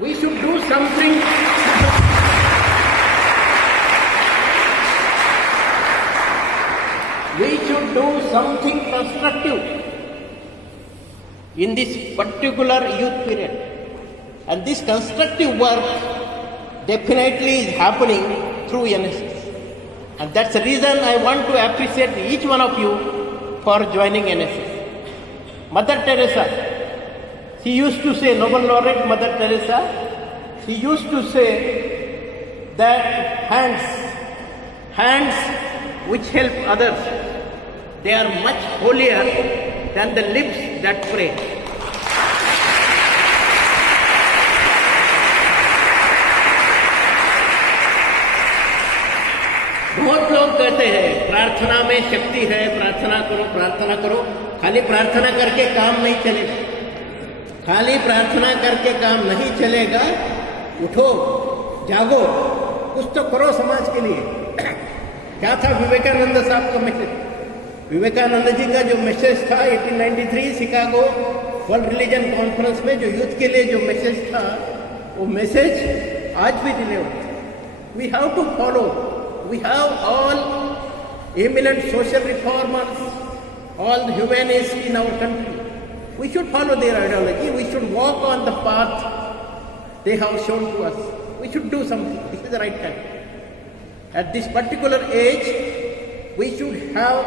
We should do something. We should do something constructive in this particular youth period. And this constructive work definitely is happening through NSS. And that's the reason I want to appreciate each one of you for joining NSS. Mother Teresa, she used to say, Nobel laureate Mother Teresa, she used to say that hands which help others, they are much holier than the lips that pray. बहुत लोग कहते हैं प्रार्थना में शक्ति है, प्रार्थना करो। खाली प्रार्थना करके काम नहीं चलेगा। खाली प्रार्थना करके काम नहीं चलेगा। उठो, जागो, कुछ तो करो समाज के लिए। क्या था विवेकानंद साहब का मैसेज? विवेकानंद जी का जो मैसेज था 1893 शिकागो वर्ल्ड रिलीजन कॉन्फ्रेंस में, जो यूथ के लिए जो मैसेज था, वो मैसेज आज भी डिले होता है। We have to follow. We have all eminent social reformers, all the humanists in our country. We should follow their ideology. We should walk on the path they have shown to us. We should do something. This is the right time. At this particular age, we should have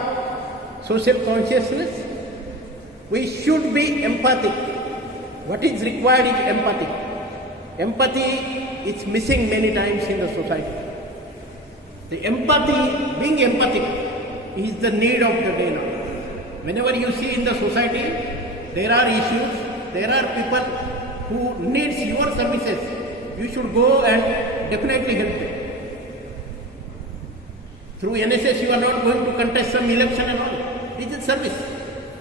social consciousness. We should be empathic. What is required is empathy. Empathy is missing many times in the society. The empathy, being empathic, is the need of the day now. Whenever you see in the society, there are issues, there are people who needs your services. You should go and definitely help them. Through NSS, you are not going to contest some election and all. It is service.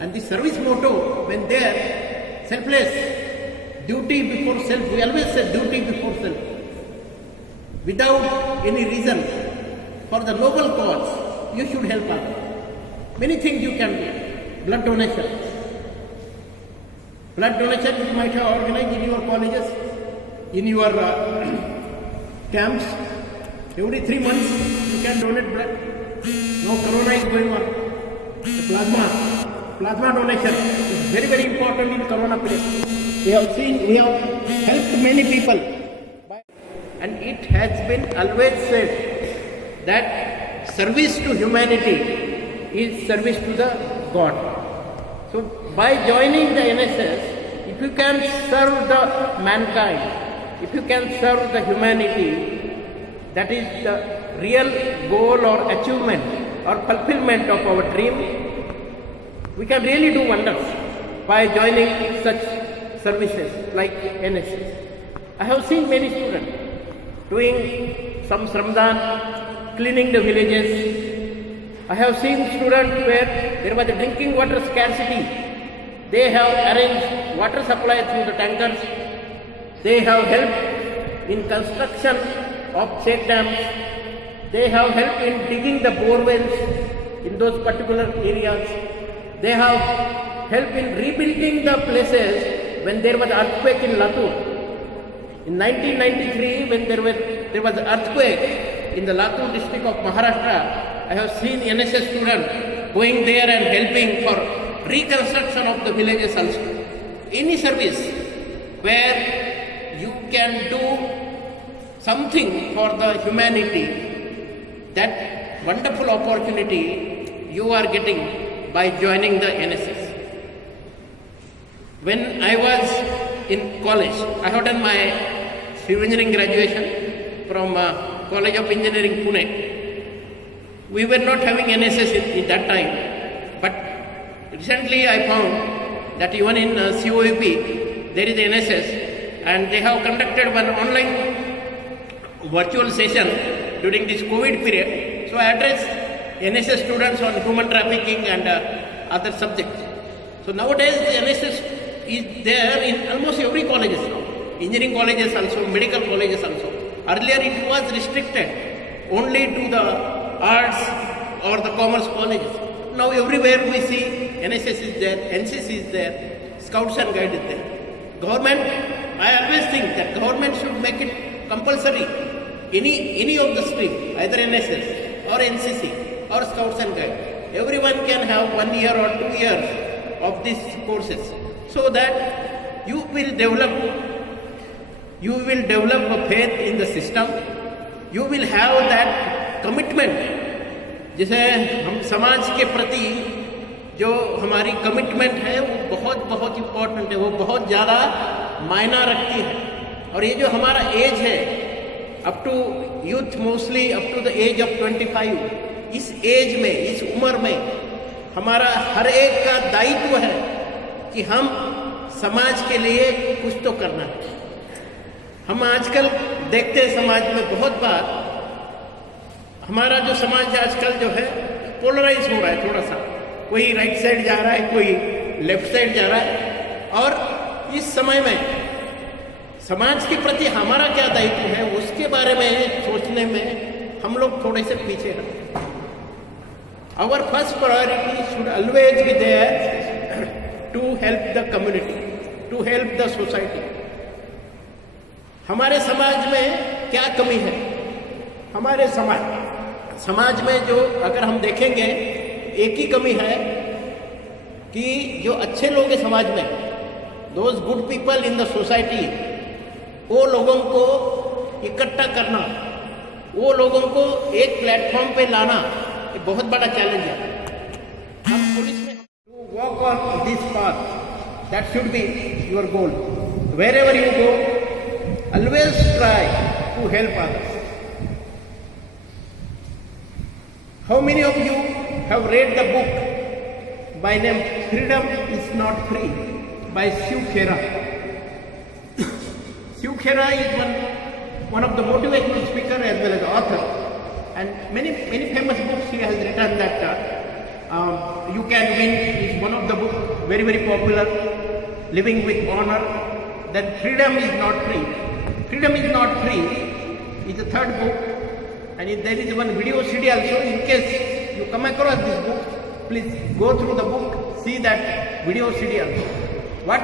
And the service motto, when there, selfless, duty before self. We always say duty before self. Without any reason. For the noble cause, you should help others. Many things you can do. Blood donation. Blood donation you might have organized in your colleges, in your camps. Every 3 months you can donate blood. Now corona is going on. The plasma donation is very, very important in corona period. We have helped many people. And it has been always said that service to humanity is service to the God. So by joining the NSS, if you can serve the mankind, if you can serve the humanity, that is the real goal or achievement or fulfillment of our dream, we can really do wonders by joining such services like NSS. I have seen many students doing some Shramdan, cleaning the villages. I have seen students where there was a drinking water scarcity. They have arranged water supply through the tankers. They have helped in construction of check dams. They have helped in digging the bore wells in those particular areas. They have helped in rebuilding the places when there was earthquake in Latur. In 1993, when there was an earthquake in the Latur district of Maharashtra, I have seen NSS students going there and helping for reconstruction of the villages also. Any service where you can do something for the humanity, that wonderful opportunity you are getting by joining the NSS. When I was in college, I had done my civil engineering graduation from College of Engineering, Pune. We were not having NSS in that time, but recently I found that even in COEP there is NSS, and they have conducted one online virtual session during this COVID period. So I addressed NSS students on human trafficking and other subjects. So nowadays NSS is there in almost every colleges now. Engineering colleges also, medical colleges also. Earlier it was restricted only to the arts or the commerce colleges. Now everywhere we see NSS is there, NCC is there, Scouts and Guides is there. Government I always think that government should make it compulsory. Any of the stream, either NSS or NCC or Scouts and Guides, everyone can have 1 year or 2 years of these courses, so that you will develop a faith in the system. You will have that commitment. जैसे हम समाज के प्रति जो हमारी commitment है वो बहुत इम्पोर्टेंट है, वो बहुत ज़्यादा मायना रखती है. और ये जो हमारा एज है, up to youth, mostly up to the age of 25, इस एज में, इस उम्र में हमारा हर एक का दायित्व है कि हम समाज के लिए कुछ तो करना है. हम आजकल देखते हैं समाज में बहुत बार हमारा जो समाज आजकल जो है पोलराइज हो रहा है थोड़ा सा. कोई राइट साइड जा रहा है, कोई लेफ्ट साइड जा रहा है. और इस समय में समाज के प्रति हमारा क्या दायित्व है उसके बारे में सोचने में हम लोग थोड़े से पीछे हैं. Our first priority should always be there to help the community, to help the society. हमारे समाज में क्या कमी है? हमारे समाज में जो अगर हम देखेंगे, एक ही कमी है कि जो अच्छे लोग हैं समाज में, those good people in the society, वो लोगों को इकट्ठा करना, वो लोगों को एक प्लेटफॉर्म पे लाना, ये बहुत बड़ा चैलेंज है. हम पुलिस में walk on this path, that should be your goal. Wherever you go, always try to help others. How many of you have read the book by name Freedom is Not Free by Shiv Khera? Shiv Khera is one of the motivational speaker as well as author, and many famous books he has written. That You Can Win is one of the books, very popular. Living with Honor. Then Freedom is Not Free. Freedom is Not Free is the third book. And if there is one video CD also, in case you come across this book, please go through the book, see that video CD also. What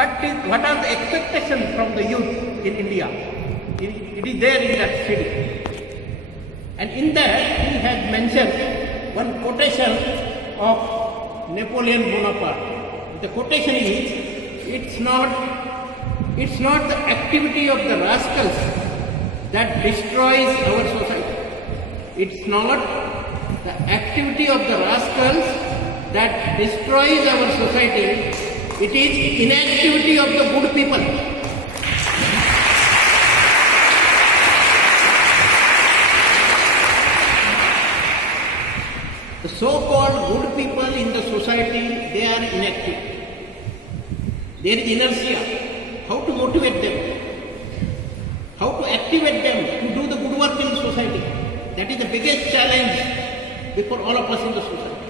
are the expectations from the youth in India? It is there in that CD. And in that he has mentioned one quotation of Napoleon Bonaparte. The quotation is, it's not the activity of the rascals that destroys our society. It's not the activity of the rascals that destroys our society. It is inactivity of the good people. The so-called good people in the society, they are inactive. There is inertia. How to motivate them? How to activate them to do the good work in the society? That is the biggest challenge before all of us in the society.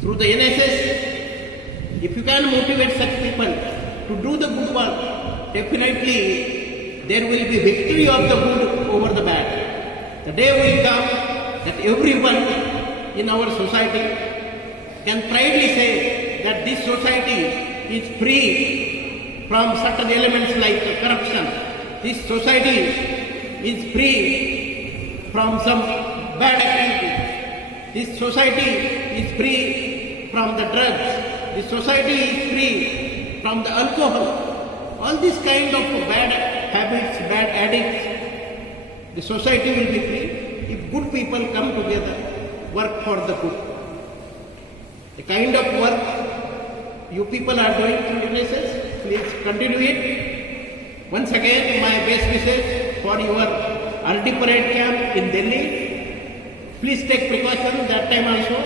Through the NSS, if you can motivate such people to do the good work, definitely there will be victory of the good over the bad. The day will come that everyone in our society can proudly say that this society is free from certain elements like corruption. This society is free from some bad activities. This society is free from the drugs. This society is free from the alcohol. All these kind of bad habits, bad addicts, the society will be free if good people come together, work for the good. The kind of work you people are doing through NSS, please continue it. Once again, my best wishes for your RD parade camp in Delhi. Please take precaution that time also.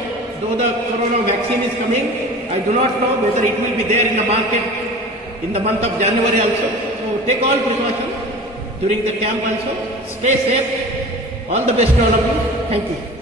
Though the corona vaccine is coming, I do not know whether it will be there in the market in the month of January also. So take all precautions during the camp also. Stay safe. All the best to all of you. Thank you.